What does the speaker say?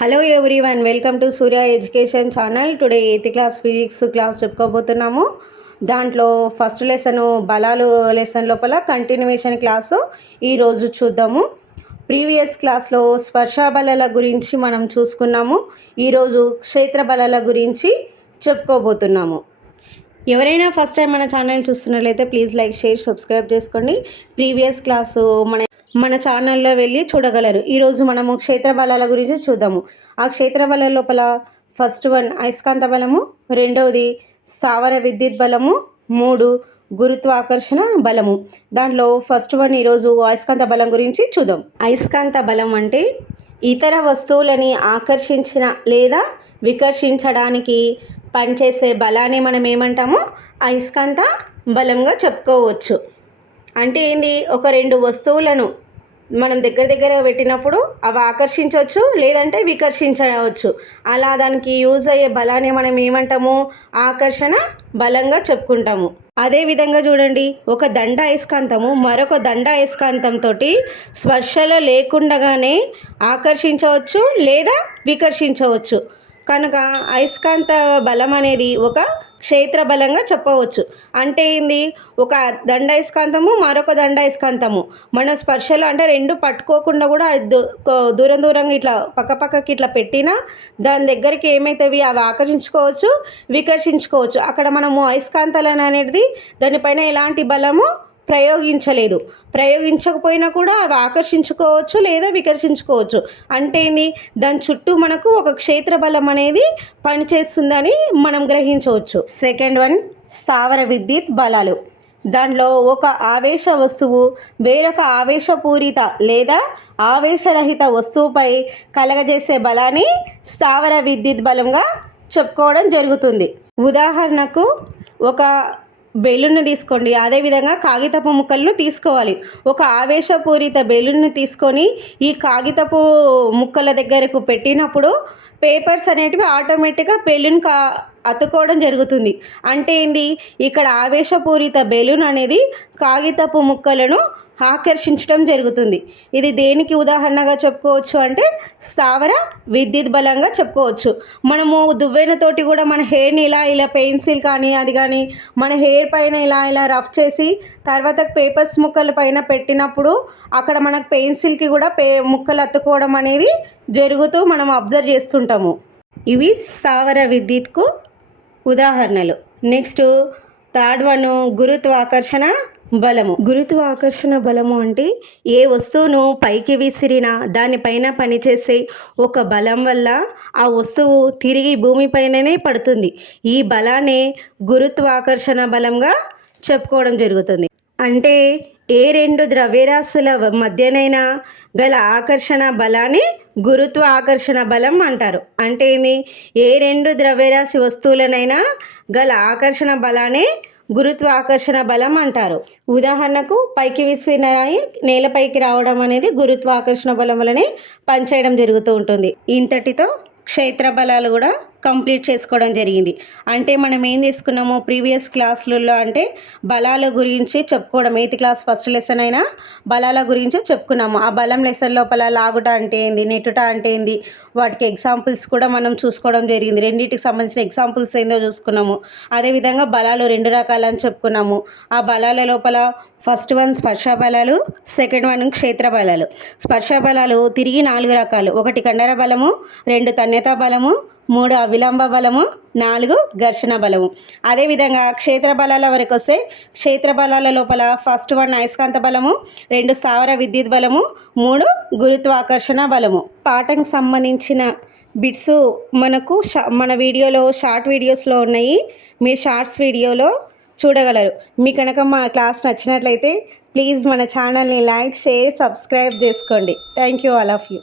Hello everyone, welcome to Surya education channel. Today 8th class physics class చెప్పుకోబోతున్నాము. దాంట్లో first lesson బలాలు lesson లోపల continuation class ఈరోజు చూద్దాము. ప్రీవియస్ క్లాస్లో స్పర్శ బలాల గురించి మనం చూసుకున్నాము. ఈరోజు క్షేత్ర బలాల గురించి చెప్పుకోబోతున్నాము. ఎవరైనా ఫస్ట్ టైం మన ఛానల్ చూస్తున్నట్లయితే ప్లీజ్ లైక్, షేర్, సబ్స్క్రైబ్ చేసుకోండి. ప్రీవియస్ క్లాసు మన ఛానల్లో వెళ్ళి చూడగలరు. ఈరోజు మనము క్షేత్ర బలాల గురించి చూద్దాము. ఆ క్షేత్ర బలాల లోపల ఫస్ట్ వన్ అయస్కాంత బలము, రెండవది స్థావర విద్యుత్ బలము, 3 గురుత్వాకర్షణ బలము. దాంట్లో ఫస్ట్ వన్ ఈరోజు అయస్కాంత బలం గురించి చూద్దాం. అయస్కాంత బలం అంటే ఇతర వస్తువులని ఆకర్షించిన లేదా వికర్షించడానికి పనిచేసే బలాన్ని మనం ఏమంటాము? అయస్కాంత బలంగా చెప్పుకోవచ్చు. అంటే ఏంది? ఒక 2 వస్తువులను మనం దగ్గర పెట్టినప్పుడు అవి ఆకర్షించవచ్చు, లేదంటే వికర్షించవచ్చు. అలా దానికి యూజ్ అయ్యే బలాన్ని మనం ఏమంటాము? ఆకర్షణ బలంగా చెప్పుకుంటాము. అదేవిధంగా చూడండి, ఒక దండ అయస్కాంతము మరొక దండ అయస్కాంతంతో స్పర్శలో లేకుండానే ఆకర్షించవచ్చు లేదా వికర్షించవచ్చు. కనుక అయస్కాంత బలం అనేది ఒక క్షేత్ర బలంగా చెప్పవచ్చు. అంటే ఏంది? ఒక దండ అయస్కాంతము మరొక దండ అయస్కాంతము మన స్పర్శలో అంటే 2 పట్టుకోకుండా కూడా దూరంగా ఇట్లా పక్కకి ఇట్లా పెట్టినా దాని దగ్గరికి ఏమవుతాయి? అవి ఆకర్షించుకోవచ్చు, వికర్షించుకోవచ్చు. అక్కడ మనము అయస్కాంతాలను అనేది దానిపైన ఎలాంటి బలము ప్రయోగించకపోయినా కూడా అవి ఆకర్షించుకోవచ్చు లేదా వికర్షించుకోవచ్చు. అంటే దాని చుట్టూ మనకు ఒక క్షేత్ర బలం అనేది పనిచేస్తుందని మనం గ్రహించవచ్చు. సెకండ్ వన్ స్థావర విద్యుత్ బలాలు. దాంట్లో ఒక ఆవేశ వస్తువు వేరొక ఆవేశపూరిత లేదా ఆవేశరహిత వస్తువుపై కలగజేసే బలాన్ని స్థావర విద్యుత్ బలంగా చెప్పుకోవడం జరుగుతుంది. ఉదాహరణకు ఒక బెలూన్ను తీసుకోండి, అదేవిధంగా కాగితపు ముక్కలను తీసుకోవాలి. ఒక ఆవేశపూరిత బెలూన్ను తీసుకొని ఈ కాగితపు ముక్కల దగ్గరకు పెట్టినప్పుడు పేపర్స్ అనేటివి ఆటోమేటిక్గా బెలూన్ అతుక్కోవడం జరుగుతుంది. అంటే ఏంది? ఇక్కడ ఆవేశపూరిత బెలూన్ అనేది కాగితపు ముక్కలను ఆకర్షించడం జరుగుతుంది. ఇది దేనికి ఉదాహరణగా చెప్పుకోవచ్చు అంటే స్థావర విద్యుత్ బలంగా చెప్పుకోవచ్చు. మనము దువ్వెనతోటి కూడా మన హెయిర్ని ఇలా పెన్సిల్ కానీ అది కానీ మన హెయిర్ పైన ఇలా రఫ్ చేసి తర్వాత పేపర్స్ ముక్కల పైన పెట్టినప్పుడు అక్కడ మనకు పెన్సిల్కి కూడా ముక్కలు అతుక్కోవడం అనేది జరుగుతూ మనం అబ్జర్వ్ చేస్తుంటాము. ఇవి స్థావర విద్యుత్కు ఉదాహరణలు. నెక్స్ట్ థర్డ్ వన్ గురుత్వాకర్షణ బలము. గురుత్వాకర్షణ బలము అంటే ఏ వస్తువును పైకి విసిరినా దానిపైన పనిచేసే ఒక బలం వల్ల ఆ వస్తువు తిరిగి భూమిపైననే పడుతుంది. ఈ బలాన్ని గురుత్వాకర్షణ బలంగా చెప్పుకోవడం జరుగుతుంది. అంటే ఏ 2 ద్రవ్యరాశుల మధ్యనైనా గల ఆకర్షణ బలాన్ని గురుత్వ ఆకర్షణ బలం అంటారు. అంటే ఏ 2 ద్రవ్యరాశి వస్తువులనైనా గల ఆకర్షణ బలాన్ని గురుత్వ ఆకర్షణ బలం అంటారు. ఉదాహరణకు పైకి విసిరిన రాయి నేలపైకి రావడం అనేది గురుత్వాకర్షణ బలం వల్లనే పనిచేయడం జరుగుతూ ఉంటుంది. ఇంతటితో క్షేత్ర బలాలు కూడా కంప్లీట్ చేసుకోవడం జరిగింది. అంటే మనం ఏం తీసుకున్నాము ప్రీవియస్ క్లాసులలో అంటే బలాల గురించి చెప్పుకోవడం. 8th క్లాస్ ఫస్ట్ లెసన్ అయినా బలాల గురించి చెప్పుకున్నాము. ఆ బలం లెసన్ లోపల లాగుట అంటే ఏంది, నెట్టుట అంటే ఏంది, వాటికి ఎగ్జాంపుల్స్ కూడా మనం చూసుకోవడం జరిగింది. రెండింటికి సంబంధించిన ఎగ్జాంపుల్స్ ఏందో చూసుకున్నాము. అదేవిధంగా బలాలు 2 రకాలని చెప్పుకున్నాము. ఆ బలాల లోపల ఫస్ట్ వన్ స్పర్శ బలాలు, సెకండ్ వన్ క్షేత్ర బలాలు. స్పర్శ బలాలు తిరిగి 4 రకాలు. 1 కండర బలము, 2 తన్యతా బలము, 3 అవిలంబ బలము, 4 ఘర్షణ బలము. అదేవిధంగా క్షేత్ర బలాల వరకు వస్తే క్షేత్ర బలాల లోపల ఫస్ట్ వన్ అయస్కాంత బలము, 2 స్థావర విద్యుత్ బలము, 3 గురుత్వాకర్షణ బలము. పాఠంకి సంబంధించిన బిట్స్ మనకు మన వీడియోలో షార్ట్ వీడియోస్లో ఉన్నాయి. మీరు షార్ట్స్ వీడియోలో చూడగలరు. మీ కనుక మా క్లాస్ నచ్చినట్లయితే ప్లీజ్ మన ఛానల్ని లైక్, షేర్, సబ్స్క్రైబ్ చేసుకోండి. Thank you all of you.